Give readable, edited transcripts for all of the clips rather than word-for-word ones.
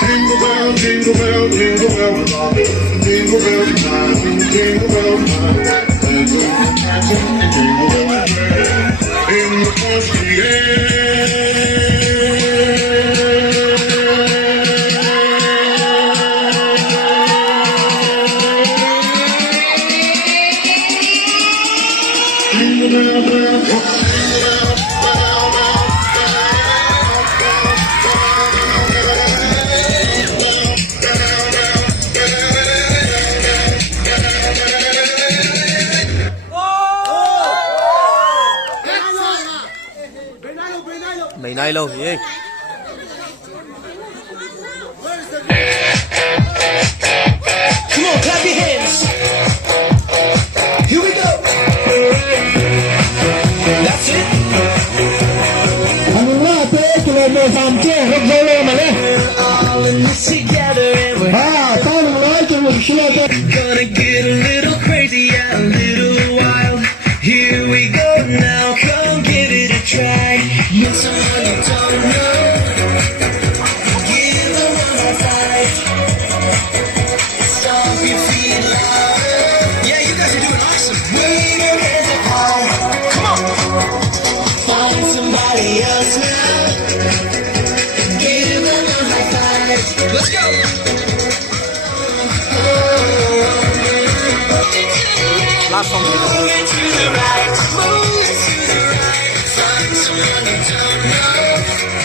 jingle bell, jingle bell rock. Jingle bell time, jingle bell time. Dancing and jingle everywhere in the country air. Jingle bell, bell, jingle bell. May nylon, yeah. Come on, clap your hands. Here we go. That's it. Ano nga, kilo mo samke, ragzolo mali. All in this together and we're Tanong lang, kung sila to. gonna get a little crazy, yeah, a little wild. Here we go now, come give it a try. Meet someone you don't know. Give them a high five. Stomp your feet louder. Yeah, you guys are doing awesome. Wave your hands up high. Come on. Find somebody else now. Give them a high five. Let's go. Last song. Move it to the right. Move it to the right. Find someone you don't know.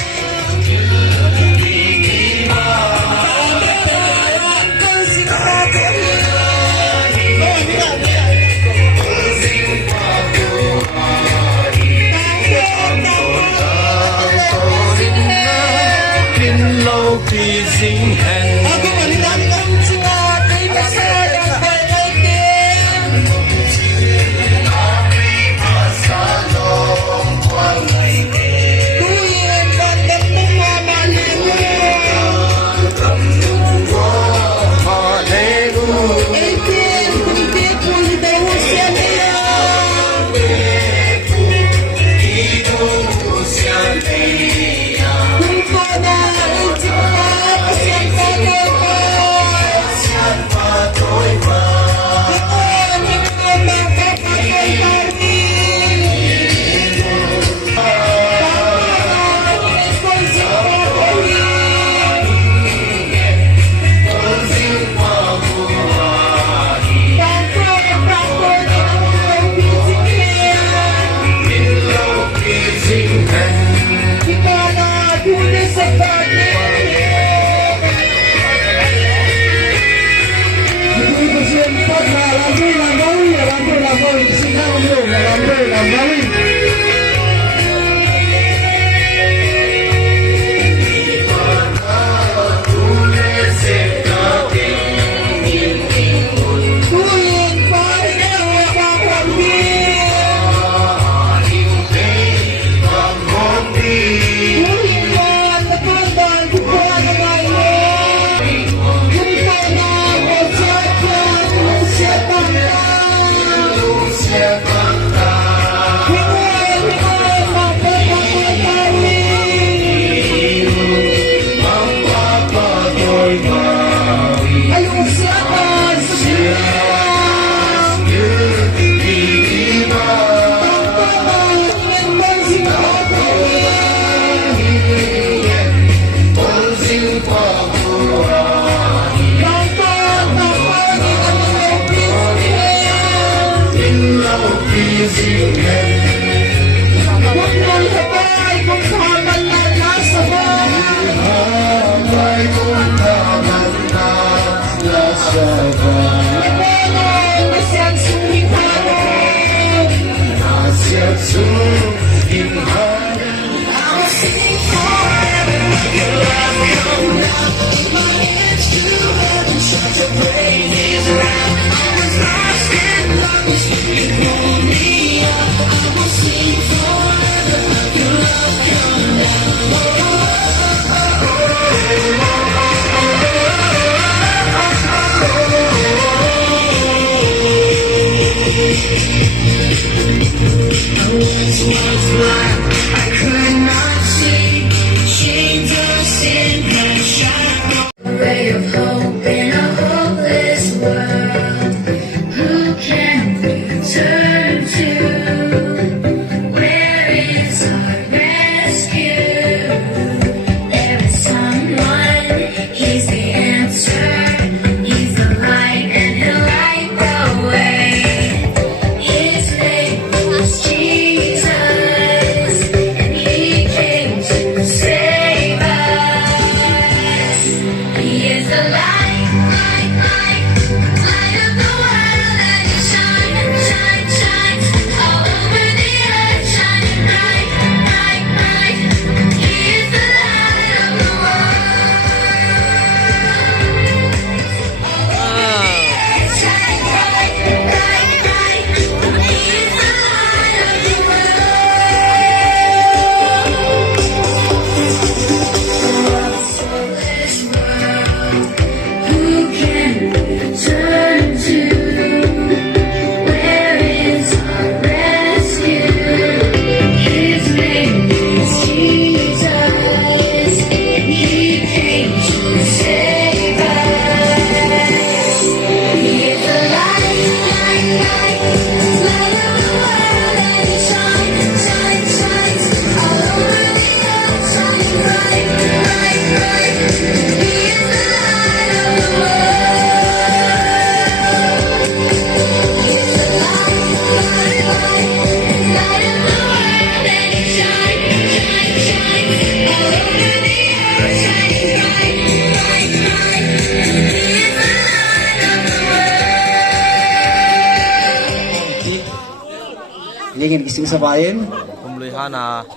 sing sabayin. Kumlui hahna.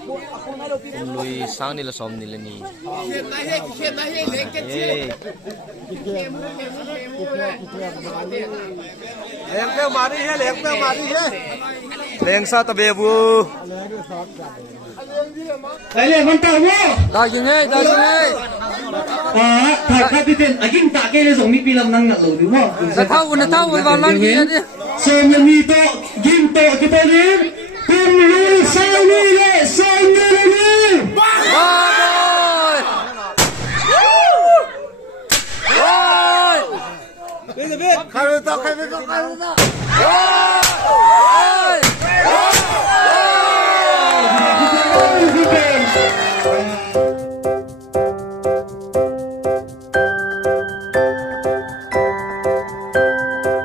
Kumlui sang nila som nila ni. Yay. Leng pe mari he, leng pe mari he. Leng sa tabe bu. Ay, mantap mo. Daging he. Thai titin, aging take le song mi pilam nang nalo di mo. Na tao ba lang ni. So mi to, gim to kita ni. Kumlui sawi le, sawi le. Baboy! Boy! Karuta!